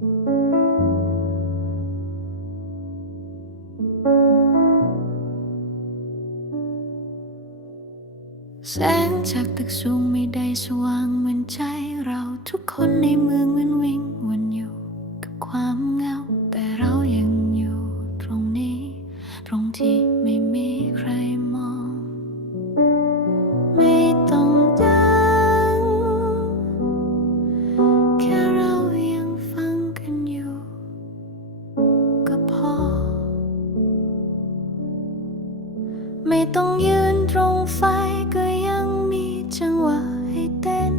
แสงจากตึกสูงไม่ได้สว่างเหมือนใจเราทุกคนในเมืองมันวิ่งวนอยู่ กับความเงาแต่เรายังอยู่ตรงนี้ ตรงที่ไม่ ต้องยืนตรงไฟก็ยังมีจังหวะให้เต้น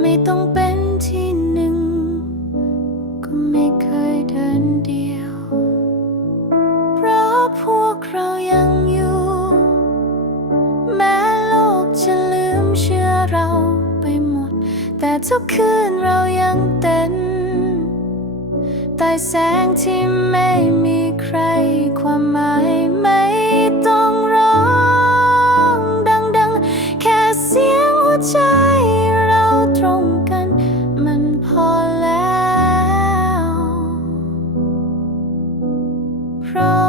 ไม่ต้องเป็นที่หนึ่ง ก็ไม่เคยเดินเดียว เพราะพวกเรายังอยู่ แม้โลกจะลืมเชื่อเราไปหมด แต่ทุกคืนเรายังเต้น ใต้แสงที่ไม่มีใครความหมายไม่ต้องร้องดังๆ แค่เสียงหัวใจเราตรงกัน มันพอแล้วเพราะ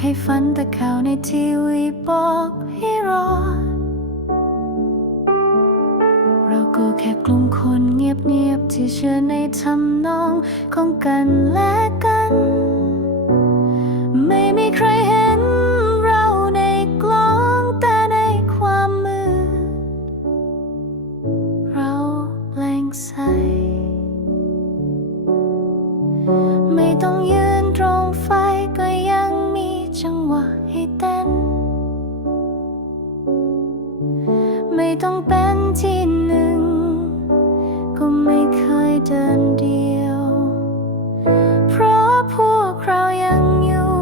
ให้ฝันแต่ข่าวในทีวีบอกให้รอ เราก็แค่กลุ่มคนเงียบๆที่เชื่อในทำนองของกันและกัน ไม่มีใครเห็นเราในกล้องแต่ในความมืดเราแปลงใส ไม่ต้องยืนตรงไฟ จังหวะให้เต้น ไม่ต้องเป็นที่หนึ่ง ก็ไม่เคยเดินเดียว เพราะพวกเรายังอยู่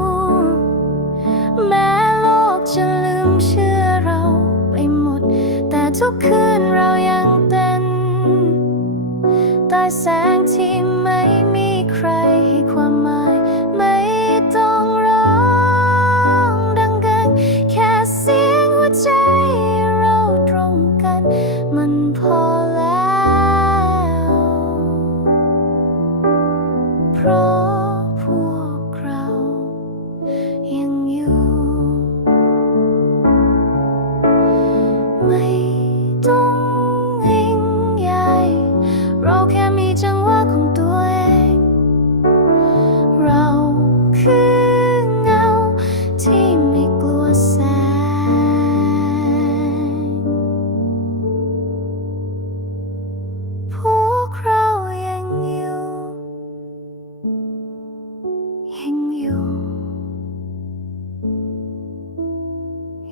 แม้โลกจะลืมเชื่อเราไปหมด แต่ทุกคืนเรายังเต้นใต้แสงที่ไม่มีใครให้ความหมาย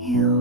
you.